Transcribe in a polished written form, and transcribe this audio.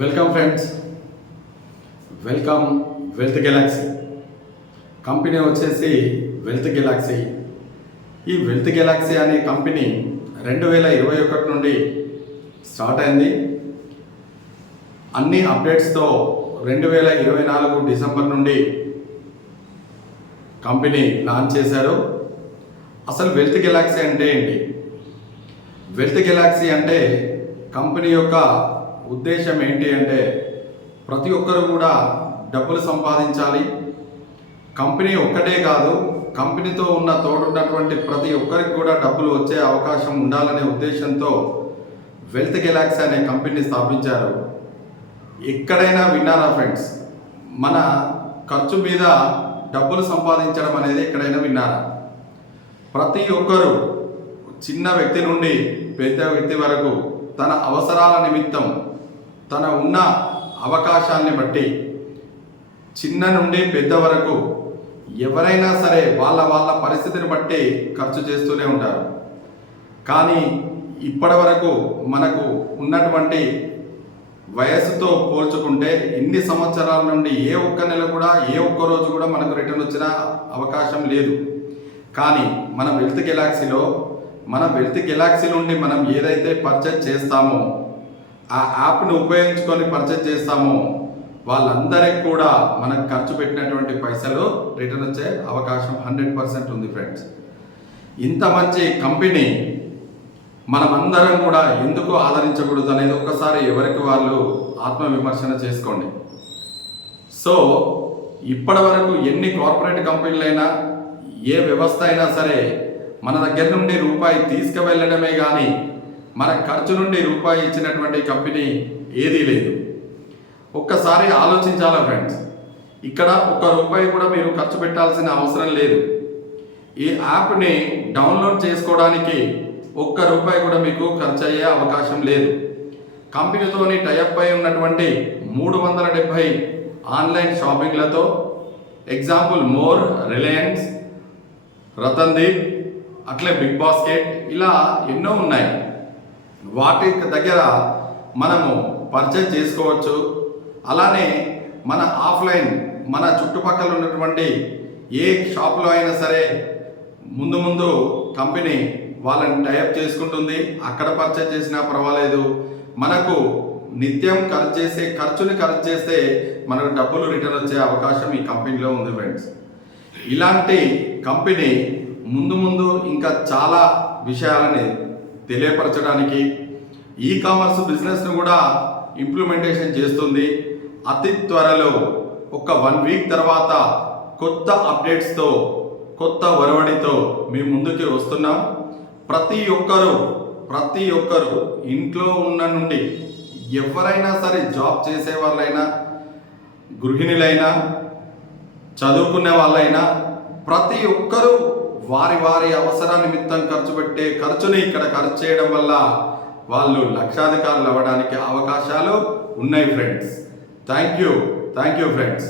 Welcome friends, welcome wealth Galaxy. Company వచ్చేసి wealth Galaxy. ఈ wealth Galaxy అనే company 2021 నుండి స్టార్ట్ అయింది. అన్ని అప్డేట్స్తో 2024 డిసెంబర్ నుండి కంపెనీ లాంచ్ చేశారు. అసలు వెల్త్ గెలాక్సీ అంటే ఏంటి? వెల్త్ గెలాక్సీ అంటే కంపెనీ యొక్క ఉద్దేశం ఏంటి అంటే ప్రతి ఒక్కరు కూడా డబ్బులు సంపాదించాలి. కంపెనీ ఒక్కటే కాదు, కంపెనీతో ఉన్న తోడున్నటువంటి ప్రతి ఒక్కరికి కూడా డబ్బులు వచ్చే అవకాశం ఉండాలనే ఉద్దేశంతో వెల్త్ గెలాక్సీ అనే కంపెనీని స్థాపించారు. ఎక్కడైనా విన్నారా ఫ్రెండ్స్? మన ఖర్చు మీద డబ్బులు సంపాదించడం అనేది ఎక్కడైనా విన్నారా? ప్రతి ఒక్కరు చిన్న వ్యక్తి నుండి పెద్ద వ్యక్తి వరకు తన అవసరాల నిమిత్తం తన ఉన్న అవకాశాన్ని బట్టి చిన్న నుండి పెద్ద వరకు ఎవరైనా సరే వాళ్ళ పరిస్థితిని బట్టి ఖర్చు చేస్తూనే ఉంటారు. కానీ ఇప్పటి వరకు మనకు ఉన్నటువంటి వయసుతో పోల్చుకుంటే ఇన్ని సంవత్సరాల నుండి ఏ ఒక్క నెల కూడా ఏ ఒక్క రోజు కూడా మనకు రిటర్న్ వచ్చిన అవకాశం లేదు. కానీ మన వెల్త్ గెలాక్సీ నుండి మనం ఏదైతే పర్చేజ్ చేస్తామో, ఆ యాప్ను ఉపయోగించుకొని పర్చేజ్ చేస్తామో వాళ్ళందరికీ కూడా మనకు ఖర్చు పెట్టినటువంటి పైసలు రిటర్న్ వచ్చే అవకాశం 100% ఉంది ఫ్రెండ్స్. ఇంత మంచి కంపెనీ మనమందరం కూడా ఎందుకు ఆదరించకూడదు అనేది ఒక్కసారి ఎవరికి వాళ్ళు ఆత్మవిమర్శన చేసుకోండి. సో ఇప్పటి వరకు ఎన్ని కార్పొరేట్ కంపెనీలైనా ఏ వ్యవస్థ అయినా సరే మన దగ్గర నుండి రూపాయి తీసుకువెళ్ళడమే కానీ మన ఖర్చు నుండి రూపాయి ఇచ్చినటువంటి కంపెనీ ఏదీ లేదు. ఒక్కసారి ఆలోచించాలా ఫ్రెండ్స్? ఇక్కడ ₹1 కూడా మీరు ఖర్చు పెట్టాల్సిన అవసరం లేదు. ఈ యాప్ని డౌన్లోడ్ చేసుకోవడానికి ₹1 కూడా మీకు ఖర్చు అయ్యే అవకాశం లేదు. కంపెనీతోని టైఅప్ అయి ఉన్నటువంటి 370 ఆన్లైన్ షాపింగ్లతో, ఎగ్జాంపుల్ మోర్, రిలయన్స్, రతన్దీప్, అట్లే బిగ్ బాస్కెట్, ఇలా ఎన్నో ఉన్నాయి. వాటి దగ్గర మనము పర్చేజ్ చేసుకోవచ్చు. అలానే మన ఆఫ్లైన్ మన చుట్టుపక్కల ఉన్నటువంటి ఏ షాప్లో అయినా సరే ముందు కంపెనీ వాళ్ళని టైఅప్ చేసుకుంటుంది. అక్కడ పర్చేజ్ చేసినా పర్వాలేదు. మనకు నిత్యం ఖర్చుని ఖర్చు చేస్తే మనకు డబ్బులు రిటర్న్ వచ్చే అవకాశం ఈ కంపెనీలో ఉంది ఫ్రెండ్స్. ఇలాంటి కంపెనీ ముందు ఇంకా చాలా విషయాలని తెలియపరచడానికి ఈ కామర్స్ బిజినెస్ను కూడా ఇంప్లిమెంటేషన్ చేస్తుంది. అతి త్వరలో ఒక 1 వీక్ తర్వాత కొత్త అప్డేట్స్తో, కొత్త ఒరవడితో మీ ముందుకి వస్తున్నాం. ప్రతి ఒక్కరు ఇంట్లో ఉన్న నుండి ఎవరైనా సరే, జాబ్ చేసే వాళ్ళైనా, గృహిణులైనా, చదువుకునే వాళ్ళైనా, ప్రతి ఒక్కరూ వారి అవసర నిమిత్తం ఖర్చు పెట్టే ఖర్చుని ఇక్కడ ఖర్చు చేయడం వల్ల వాళ్ళు లక్షాధికారులు అవ్వడానికి అవకాశాలు ఉన్నాయి ఫ్రెండ్స్. Thank you friends.